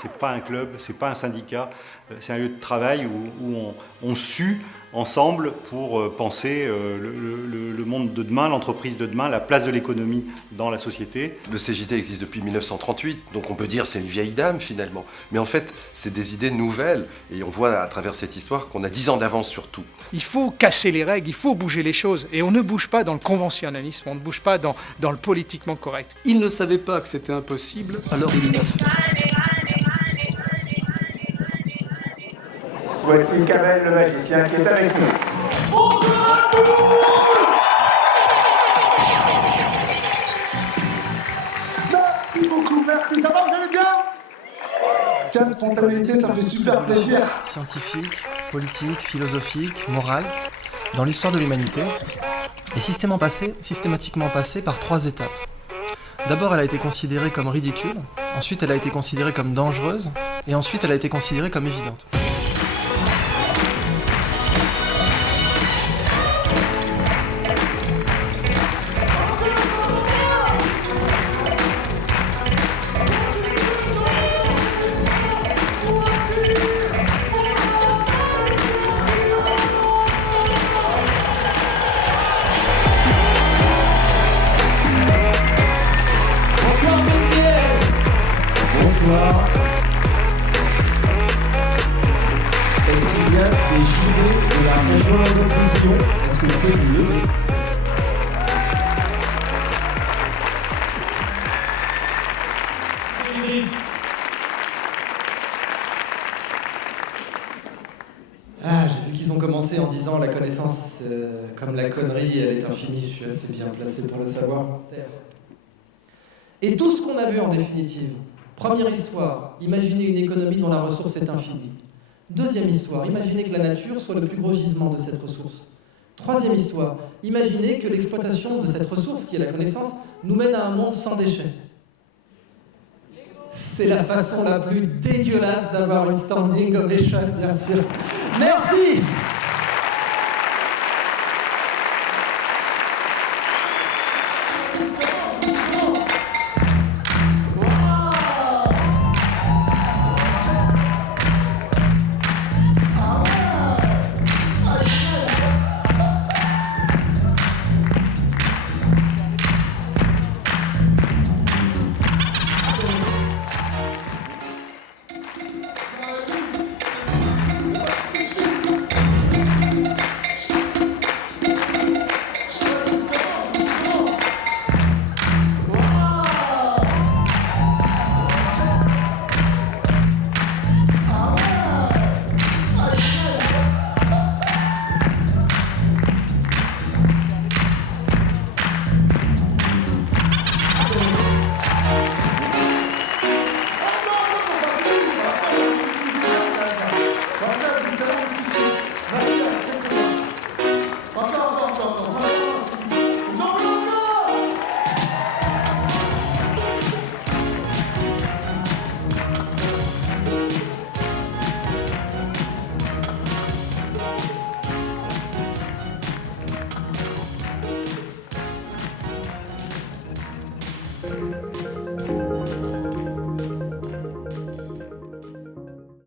c'est pas un club, c'est pas un syndicat, c'est un lieu de travail où on sue ensemble pour penser le monde de demain, l'entreprise de demain, la place de l'économie dans la société. Le CJT existe depuis 1938, donc on peut dire c'est une vieille dame finalement. Mais en fait, c'est des idées nouvelles et on voit à travers cette histoire qu'on a 10 ans d'avance sur tout. Il faut casser les règles, il faut bouger les choses. Et on ne bouge pas dans le conventionnalisme, on ne bouge pas dans le politiquement correct. Il ne savait pas que c'était impossible, alors il l'a fait. Voici Kamel le magicien qui est avec nous. Bonjour à tous! Merci beaucoup, merci. Ça va, vous allez bien? Quelle spontanéité, ça fait super plaisir. Scientifique, politique, philosophique, morale, dans l'histoire de l'humanité, est systématiquement passée par 3 étapes. D'abord, elle a été considérée comme ridicule, ensuite elle a été considérée comme dangereuse, et ensuite elle a été considérée comme évidente. Bonsoir. Est-ce qu'il y a des gilets de la région d'opposition? Est-ce que vous pouvez vous lever? J'ai vu qu'ils ont commencé en disant la connaissance, comme la connerie, elle est infinie. Je suis assez bien placé pour le savoir. Et tout ce qu'on a vu en définitive. Première histoire, imaginez une économie dont la ressource est infinie. Deuxième histoire, imaginez que la nature soit le plus gros gisement de cette ressource. Troisième histoire, imaginez que l'exploitation de cette ressource, qui est la connaissance, nous mène à un monde sans déchets. C'est la façon la plus dégueulasse d'avoir une standing ovation, bien sûr. Merci!